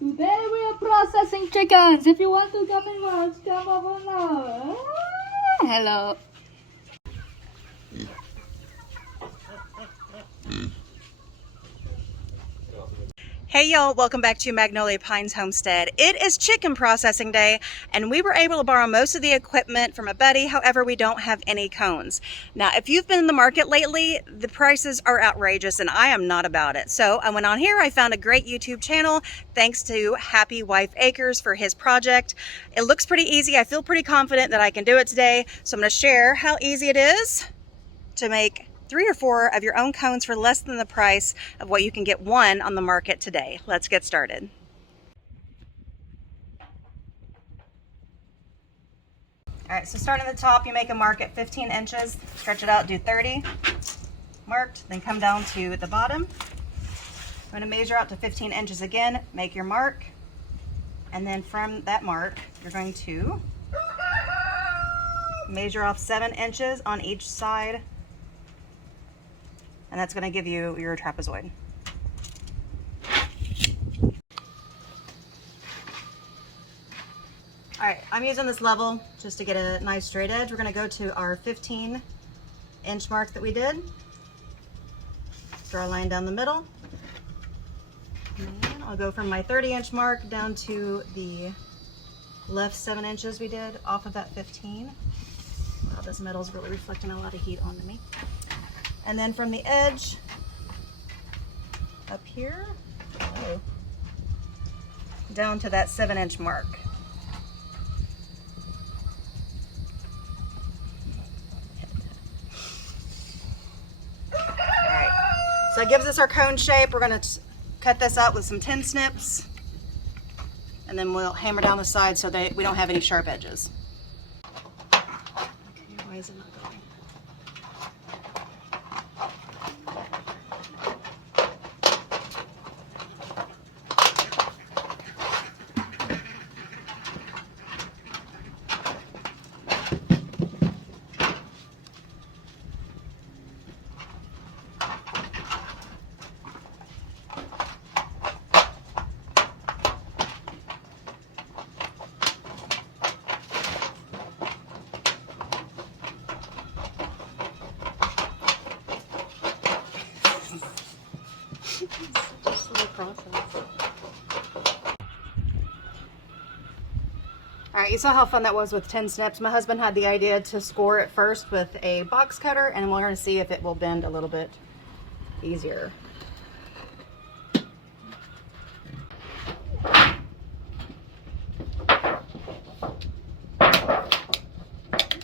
Today we are processing chickens. If you want to come and watch, come over now. Hello. Hey y'all, welcome back to Magnolia Pines Homestead. It is chicken processing day and we were able to borrow most of the equipment from a buddy. However, we don't have any cones. Now, if you've been in the market lately, the prices are outrageous and I am not about it. So I went on here, I found a great YouTube channel. Thanks to Happy Wife Acres for his project. It looks pretty easy. I feel pretty confident that I can do it today. So I'm going to share how easy it is to make 3 or 4 of your own cones for less than the price of what you can get one on the market today. Let's get started. All right, so starting at the top, you make a mark at 15 inches, stretch it out, do 30, marked, then come down to the bottom. I'm going to measure out to 15 inches again, make your mark, and then from that mark, you're going to measure off 7 inches on each side, and that's going to give you your trapezoid. All right, I'm using this level just to get a nice straight edge. We're going to go to our 15-inch mark that we did. Draw a line down the middle. And I'll go from my 30-inch mark down to the left 7 inches we did off of that 15. Wow, this metal's really reflecting a lot of heat onto me. And then from the edge up here, down to that 7-inch mark. Alright, so it gives us our cone shape. We're going to cut this out with some tin snips, and then we'll hammer down the sides so that we don't have any sharp edges. Okay, why is it not going? Alright, you saw how fun that was with tin snips. My husband had the idea to score it first with a box cutter, and we're going to see if it will bend a little bit easier.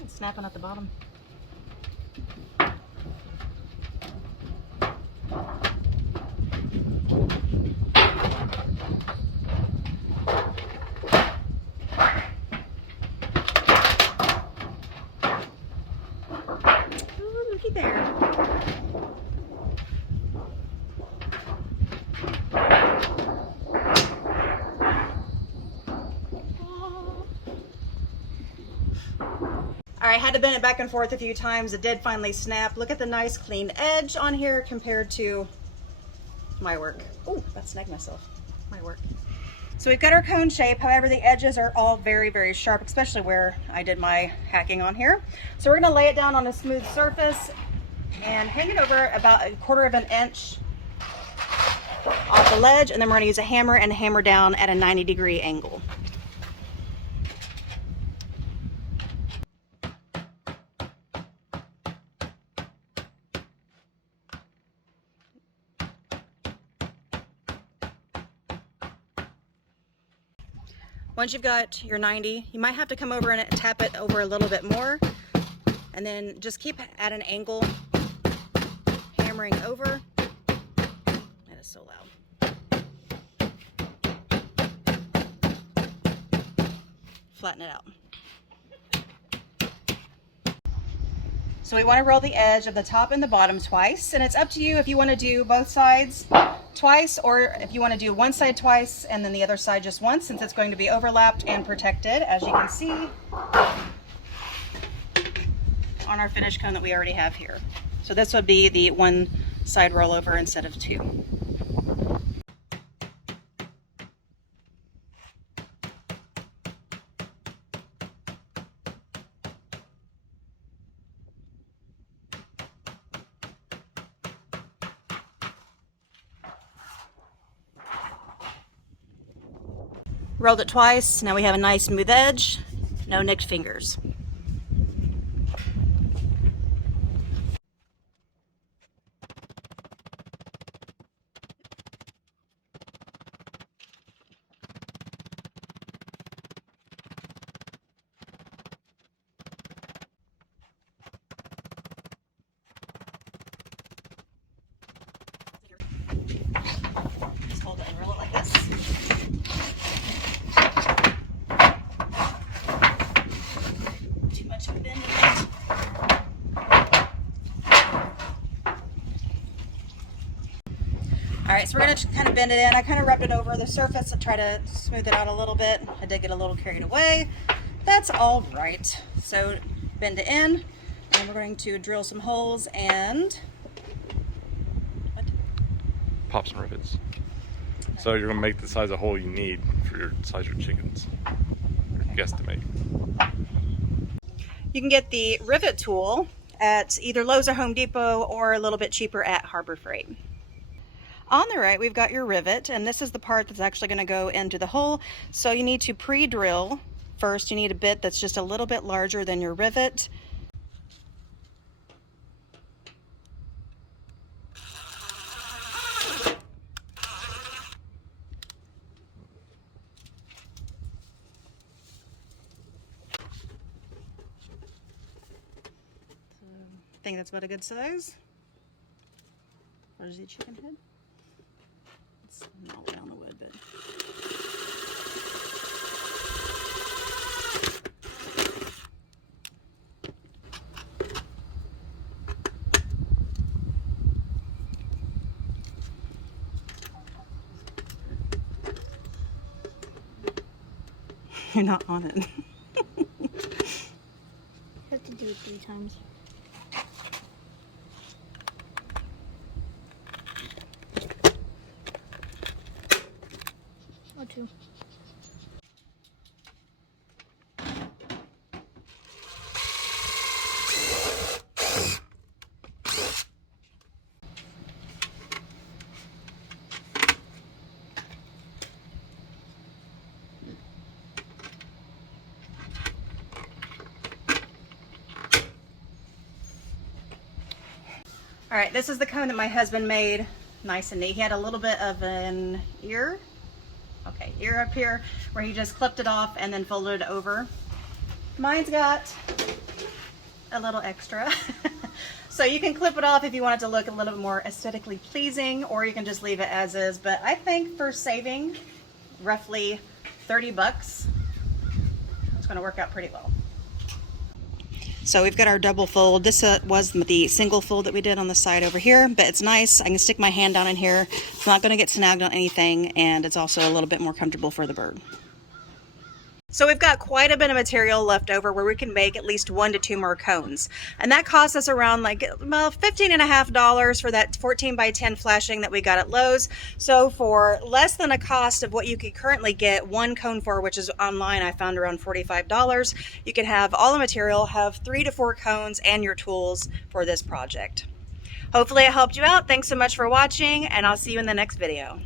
It's snapping at the bottom. There. Alright, had to bend it back and forth a few times. It did finally snap. Look at the nice clean edge on here compared to my work. Oh, that snagged myself. My work. So we've got our cone shape. However, the edges are all very, very sharp, especially where I did my hacking on here. So we're going to lay it down on a smooth surface and hang it over about 1/4 of an inch off the ledge, and then we're going to use a hammer and hammer down at a 90-degree angle. Once you've got your 90, you might have to come over and tap it over a little bit more, and then just keep at an angle, hammering over. That is so loud. Flatten it out. So we want to roll the edge of the top and the bottom twice, and it's up to you if you want to do both sides twice, or if you want to do one side twice and then the other side just once, since it's going to be overlapped and protected, as you can see on our finished cone that we already have here. So this would be the one side rollover instead of two. Rolled it twice. Now we have a nice smooth edge, no nicked fingers. Just hold it and roll it like this. Too much of a bend in it. All right, so we're gonna kind of bend it in. I kind of rubbed it over the surface to try to smooth it out a little bit. I did get a little carried away. That's all right. So bend it in, and we're going to drill some holes and pop some rivets. So you're gonna make the size of hole you need for your size of your chickens. Guesstimate. you can get the rivet tool at either Lowe's or Home Depot, or a little bit cheaper at Harbor Freight. On the right, we've got your rivet, and this is the part that's actually going to go into the hole. So you need to pre-drill. First, you need a bit that's just a little bit larger than your rivet. I think that's about a good size. What is the chicken head? It's not way on the wood, but you're not on it. You have to do it 3 times. Or 2. All right, this is the cone that my husband made, nice and neat. He had a little bit of an ear, ear up here, where he just clipped it off and then folded it over. Mine's got a little extra. So you can clip it off if you want it to look a little bit more aesthetically pleasing, or you can just leave it as is. But I think for saving roughly 30 bucks, it's gonna work out pretty well. So we've got our double fold. This was the single fold that we did on the side over here, but it's nice. I can stick my hand down in here. It's not gonna get snagged on anything, and it's also a little bit more comfortable for the bird. So we've got quite a bit of material left over where we can make at least 1 to 2 more cones. And that cost us around $15.50 for that 14 by 10 flashing that we got at Lowe's. So for less than a cost of what you could currently get 1 cone for, which is online, I found around $45, you can have all the material, have 3 to 4 cones and your tools for this project. Hopefully I helped you out. Thanks so much for watching, and I'll see you in the next video.